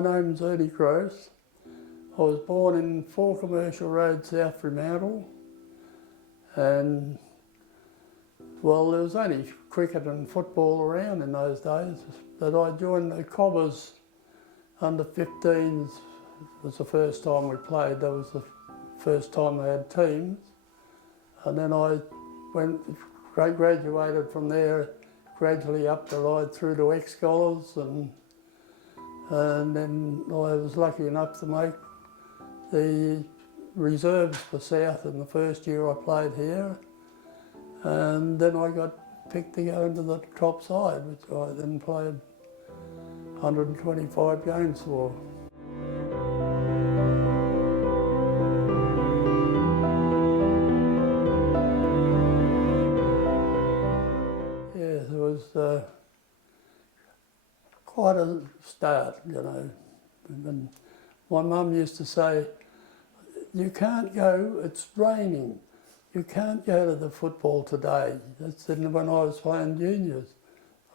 My name's Ernie Grose. I was born in 4 Commercial Road, South Fremantle, and well, there was only cricket and football around in those days, but I joined the Cobbers under 15s. It was the first time we played. That was the first time I had teams, and then I graduated from there, gradually up the ride through to ex-scholars, and then I was lucky enough to make the reserves for South in the first year I played here, and then I got picked to go into the top side, which I then played 125 games for. Yes, it was quite a start, you know. And my mum used to say, "You can't go, it's raining. You can't go to the football today." That's when I was playing juniors.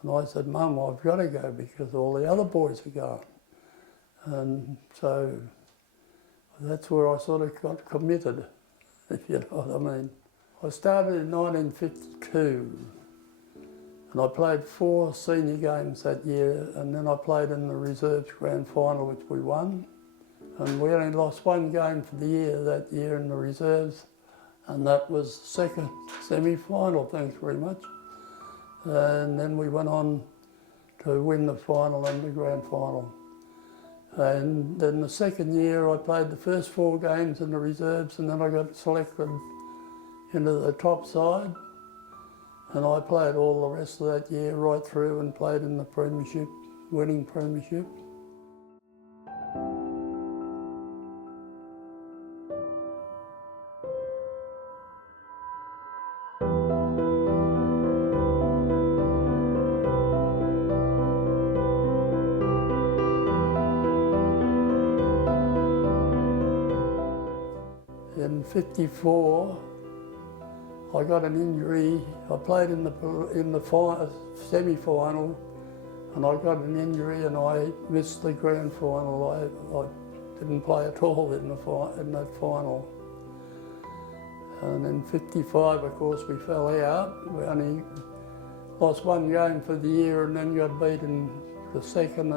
And I said, "Mum, I've got to go because all the other boys are going." And so that's where I sort of got committed, if you know what I mean. I started in 1952. And I played 4 senior games that year, and then I played in the reserves grand final, which we won. And we only lost 1 game for the year that year in the reserves, and that was the second semi-final, thanks very much. And then we went on to win the final and the grand final. And then the second year I played the first 4 games in the reserves, and then I got selected into the top side. And I played all the rest of that year right through and played in the premiership, winning premiership. In '54, I got an injury. I played in the semi-final, and I got an injury and I missed the grand final. I didn't play at all in that final. And in '55, of course, we fell out. We only lost 1 game for the year, and then got beat in the second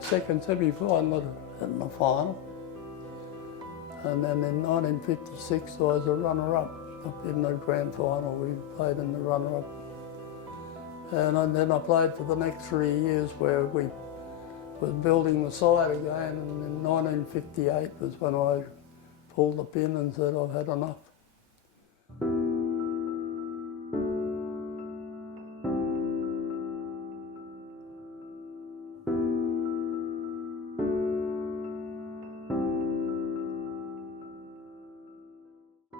second semi-final in the final. And then in 1956, I was a runner-up up in the grand final. We played in the runner-up. And then I played for the next 3 years where we was building the side again, and in 1958 was when I pulled the pin and said I've had enough.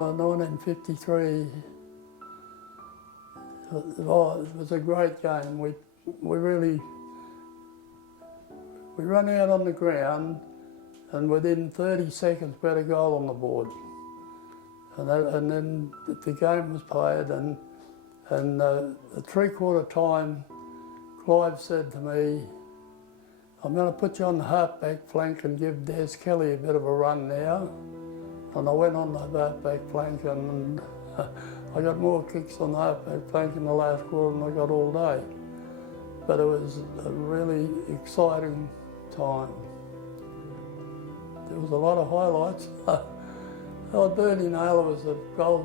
In 1953, it was a great game. We ran out on the ground, and within 30 seconds we had a goal on the board. And then the game was played, and at 3/4 time, Clive said to me, "I'm going to put you on the half-back flank and give Des Kelly a bit of a run now." And I went on the half-back flank, and I got more kicks on the half-back flank in the last quarter than I got all day. But it was a really exciting time. There was a lot of highlights. Bernie Naylor was the goal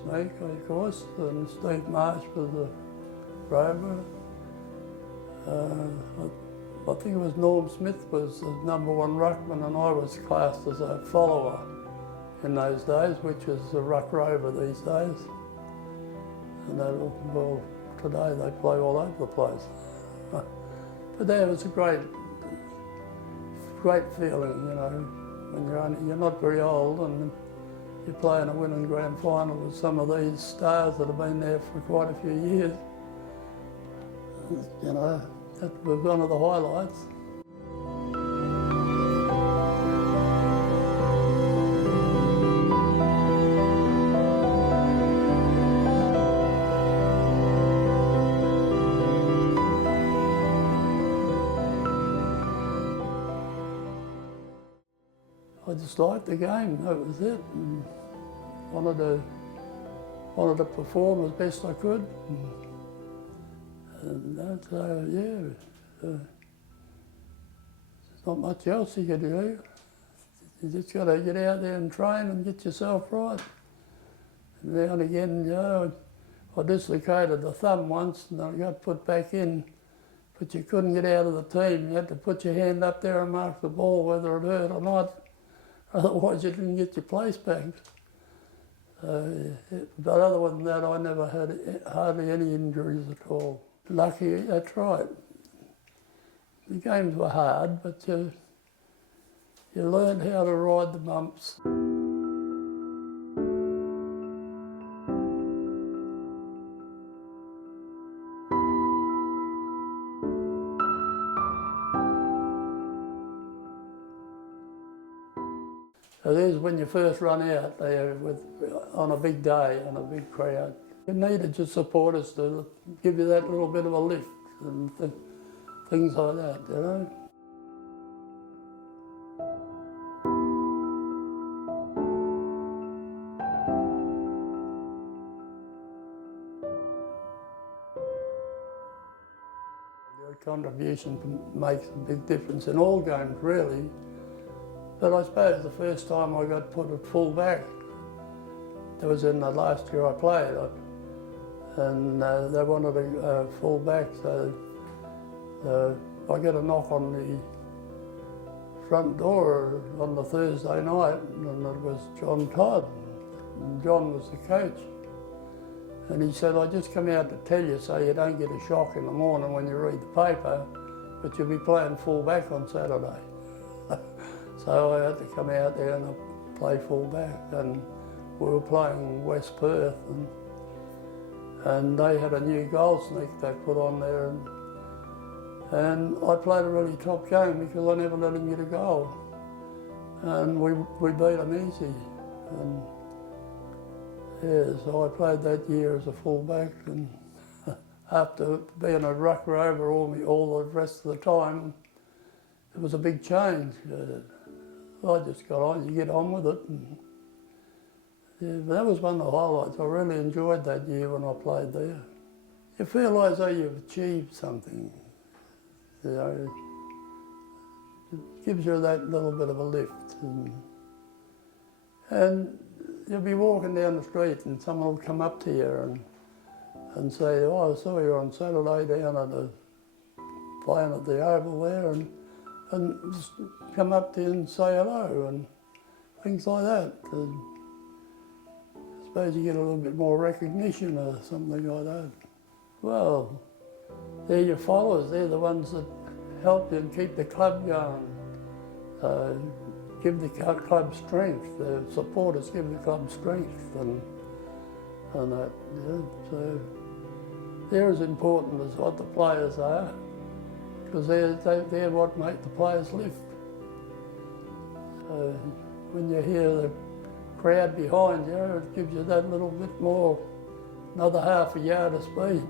sneak, of course, and Steve Marsh was the rover. I think it was Norm Smith was the #1 ruckman, and I was classed as a follower in those days, which is a ruck rover these days. And well, today they play all over the place. But there was a great feeling, you know, when you're not very old and you're playing a winning grand final with some of these stars that have been there for quite a few years. You know, that was one of the highlights. just liked the game, that was it. And wanted to perform as best I could. And that's, there's not much else you can do. You just got to get out there and train and get yourself right. And now and again, you know, I dislocated the thumb once and I got put back in, but you couldn't get out of the team. You had to put your hand up there and mark the ball whether it hurt or not, otherwise you didn't get your place back. But other than that, I never had hardly any injuries at all. Lucky, that's right. The games were hard, but you learned how to ride the bumps. So there's when you first run out there on a big day, on a big crowd. You needed your supporters to give you that little bit of a lift and things like that, you know. Your contribution makes a big difference in all games, really. But I suppose the first time I got put at full back, that was in the last year I played, and they wanted a full back, so I got a knock on the front door on the Thursday night, and it was John Todd, and John was the coach. And he said, I just come out to tell you so you don't get a shock in the morning when you read the paper, but you'll be playing full back on Saturday. So I had to come out there and play full back, and we were playing West Perth, and they had a new goal sneak they put on there, and I played a really top game because I never let him get a goal, and we beat them easy. And yeah, so I played that year as a full back, and after being a ruck rover all the rest of the time, it was a big change. I just got on, you get on with it. And, yeah, but that was one of the highlights. I really enjoyed that year when I played there. You feel as though you've achieved something. You know, it gives you that little bit of a lift. And you'll be walking down the street and someone will come up to you and say, oh, I saw you on Saturday down at playing at the Oval there, and just come up to you and say hello and things like that. And I suppose you get a little bit more recognition or something like that. Well, they're your followers, they're the ones that help you and keep the club going, give the club strength, the supporters give the club strength and that, yeah. So they're as important as what the players are, because they're what make the players lift. So when you hear the crowd behind you, it gives you that little bit more, another half a yard of speed.